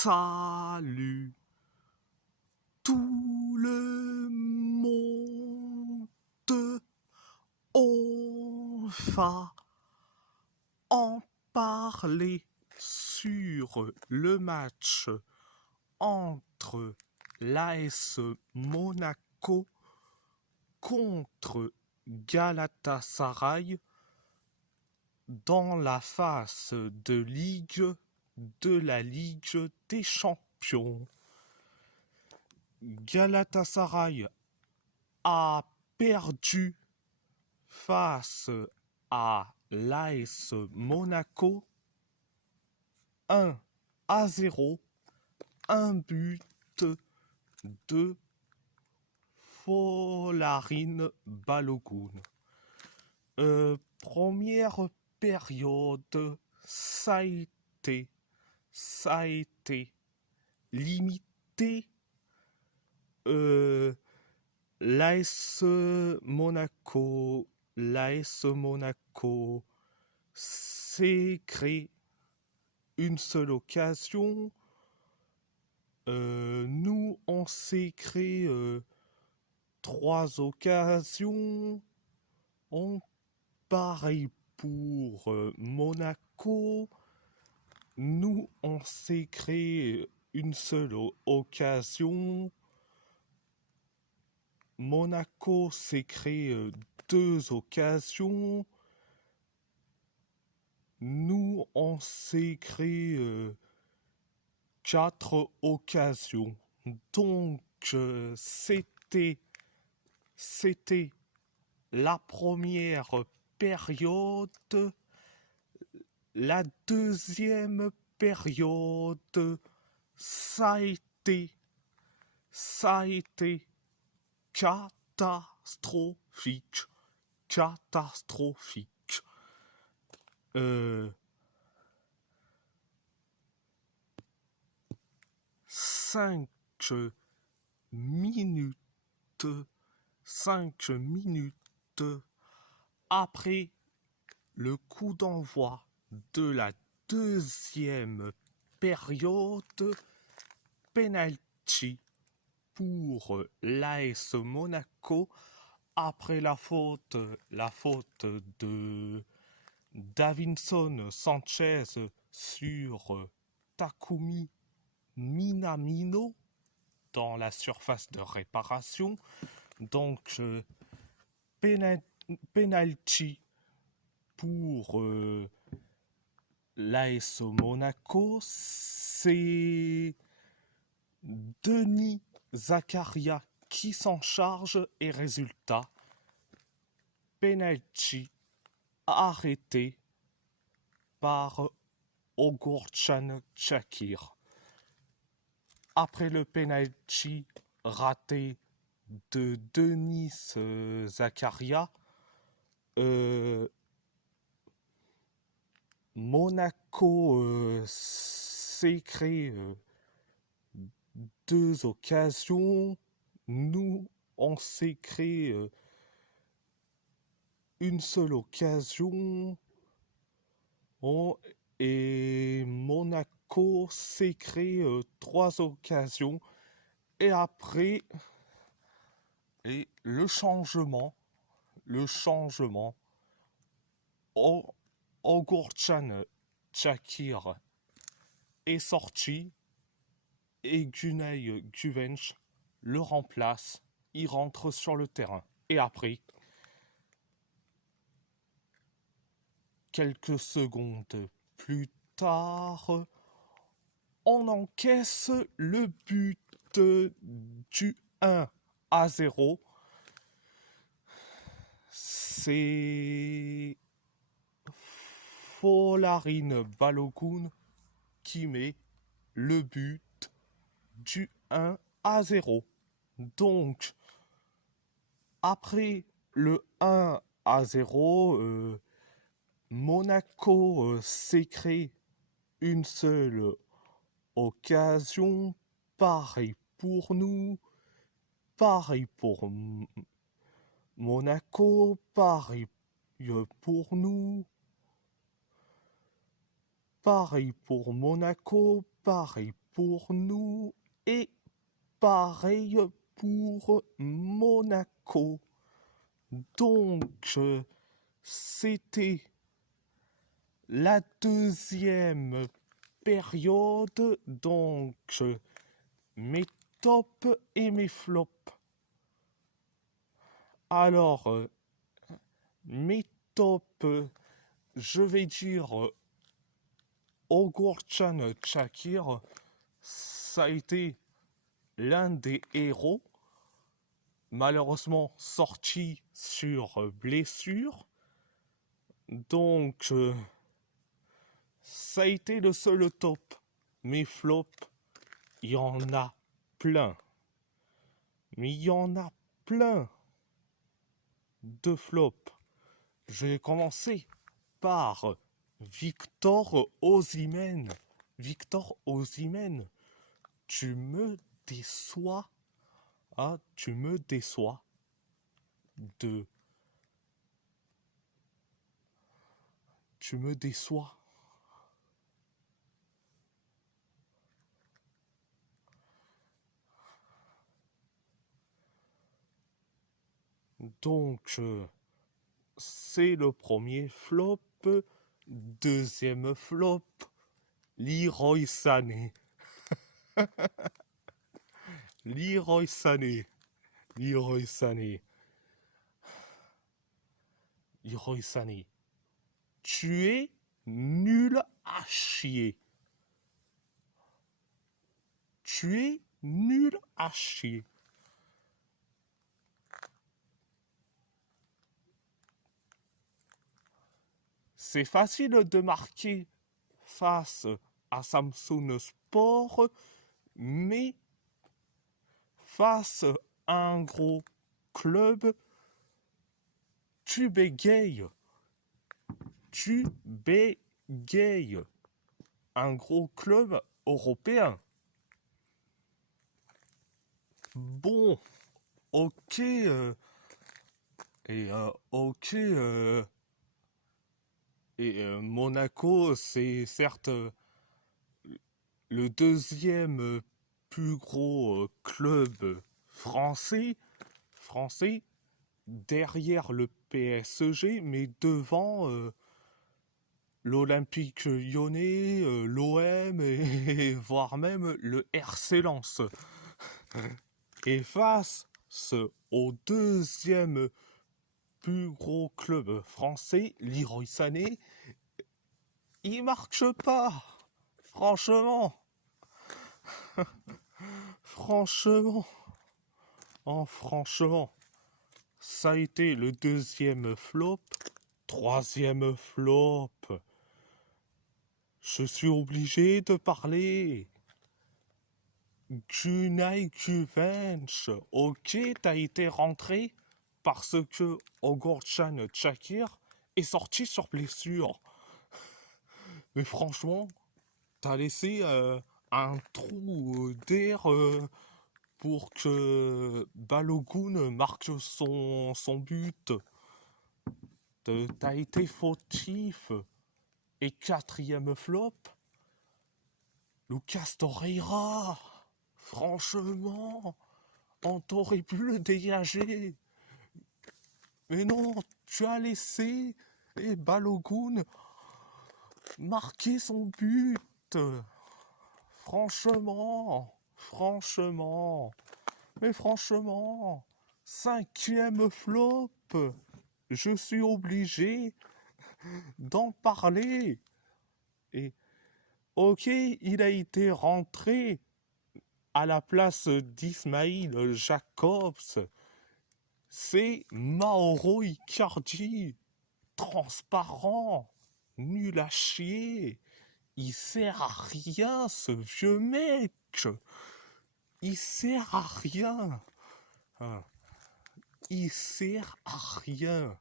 Salut tout le monde, on va en parler sur le match entre l'AS Monaco contre Galatasaray dans la phase de Ligue de la Ligue des Champions. Galatasaray a perdu face à l'AS Monaco 1-0, un but de Folarin Balogun. Première période, ça a été limité. L'AS Monaco s'est créé une seule occasion. Nous, on s'est créé 3 occasions. Pareil pour Monaco. Nous, on s'est créé une seule occasion. Monaco s'est créé 2 occasions. Nous, on s'est créé 4 occasions. Donc, c'était la première période. La deuxième période, ça a été catastrophique. 5 minutes après le coup d'envoi de la deuxième période, penalty pour l'AS Monaco après la faute de Davinson Sanchez sur Takumi Minamino dans la surface de réparation. Donc, penalty pour l'AS Monaco. C'est Denis Zakaria qui s'en charge et résultat, penalty arrêté par Ogorcan Chakir. Après le penalty raté de Denis Zakaria, Monaco s'est créé 2 occasions. Nous, on s'est créé une seule occasion. Et Monaco s'est créé 3 occasions. Et après, le changement, Ogorcan Chakir est sorti et Günay Güvenç le remplace. Il rentre sur le terrain. Et après, quelques secondes plus tard, on encaisse le but du 1-0. C'est Folarin Balogun qui met le but du 1-0. Donc, après le 1-0, Monaco s'est créé une seule occasion. Pareil pour nous, pareil pour Monaco, pareil pour nous, pareil pour Monaco, pareil pour nous et pareil pour Monaco. Donc, c'était la deuxième période, donc mes tops et mes flops. Alors, mes tops, je vais dire Ogorcan Chakir, ça a été l'un des héros, malheureusement sorti sur blessure. Donc, ça a été le seul top. Mes flops, il y en a plein. Mais il y en a plein de flops. Je vais commencer par Victor Osimhen. Victor Osimhen, tu me déçois. Ah, tu me déçois. Tu me déçois. Donc, c'est le premier flop. Deuxième flop, Leroy Sané. Leroy Sané. Leroy Sané. Leroy Sané. Tu es nul à chier. Tu es nul à chier. C'est facile de marquer face à Samsung Sport, mais face à un gros club, tu bégayes. Tu bégayes. Un gros club européen. Bon, ok, ok, Monaco, c'est certes le deuxième plus gros club français, derrière le PSG, mais devant l'Olympique Lyonnais, l'OM et voire même le RC Lens. Et face au deuxième plus gros club français, Leroy Sané, il marche pas. Franchement. Franchement. Oh, franchement. Ça a été le deuxième flop. Troisième flop. Je suis obligé de parler. Gunay Juvench. Ok, t'as été rentré parce que Ogorcan Chakir est sorti sur blessure. Mais franchement, t'as laissé un trou d'air pour que Balogun marque son but. T'as été fautif. Et quatrième flop, Lucas Torreira. Franchement, on t'aurait pu le dégager. Mais non, tu as laissé Balogun marquer son but. Franchement, mais franchement, cinquième flop, je suis obligé d'en parler. Et ok, il a été rentré à la place d'Ismail Jacobs. C'est Mauro Icardi, transparent, nul à chier. Il sert à rien, ce vieux mec. Il sert à rien. Il sert à rien.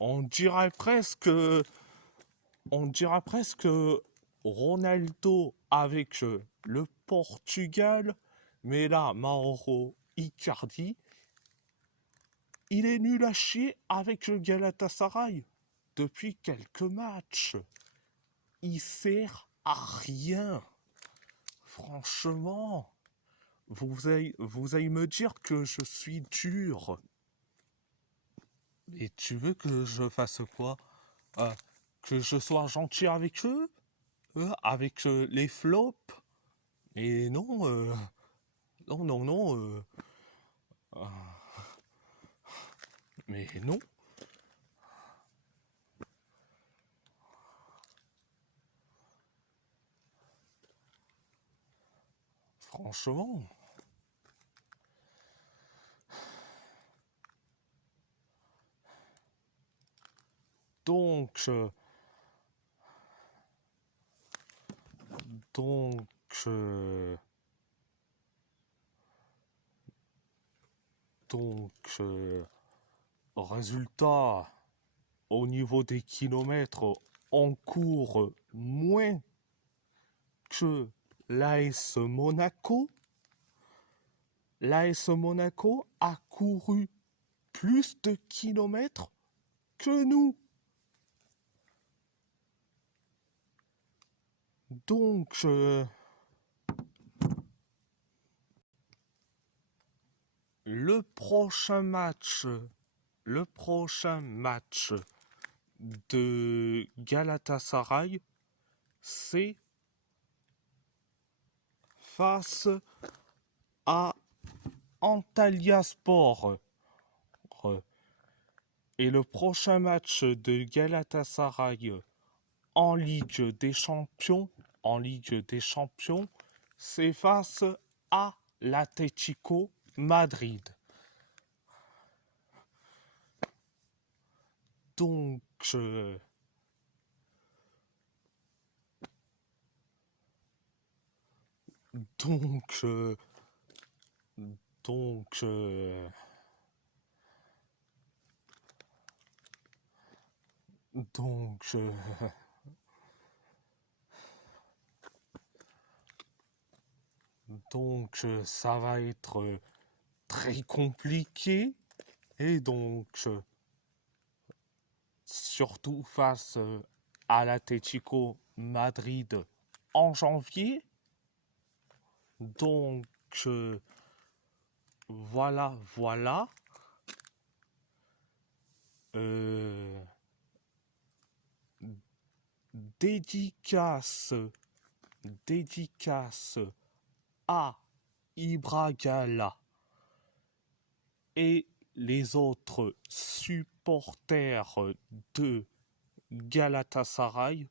On dirait presque Ronaldo avec le Portugal, mais là, Mauro Icardi, il est nul à chier avec le Galatasaray depuis quelques matchs. il sert à rien. Franchement, vous allez me dire que je suis dur. Et tu veux que je fasse quoi? Que je sois gentil avec eux? Avec les flops? Et non, non. Euh, mais non. Franchement. Donc, donc, donc, résultat, au niveau des kilomètres, on court moins que l'AS Monaco. L'AS Monaco a couru plus de kilomètres que nous. Donc, le prochain match de Galatasaray, c'est face à Antalyaspor. Et le prochain match de Galatasaray en Ligue des Champions, c'est face à l'Atlético Madrid. Donc, donc, ça va être très compliqué. Et donc, surtout face à l'Atlético Madrid en janvier. Donc, voilà. Dédicace à Ibragala et les autres supporters de Galatasaray.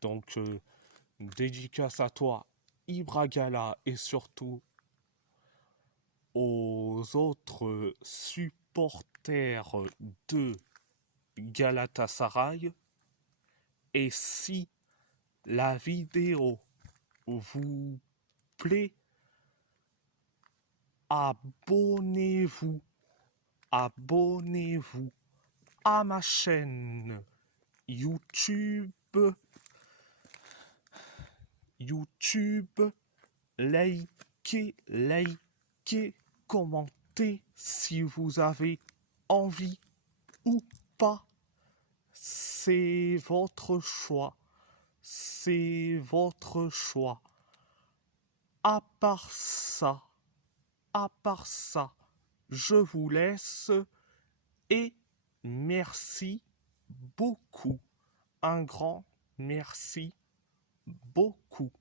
Donc, dédicace à toi, Ibragala, et surtout aux autres supporters de Galatasaray. Et si la vidéo vous plaît, abonnez-vous à ma chaîne YouTube, likez, commentez si vous avez envie ou pas. C'est votre choix. À part ça, je vous laisse et merci beaucoup. Un grand merci beaucoup.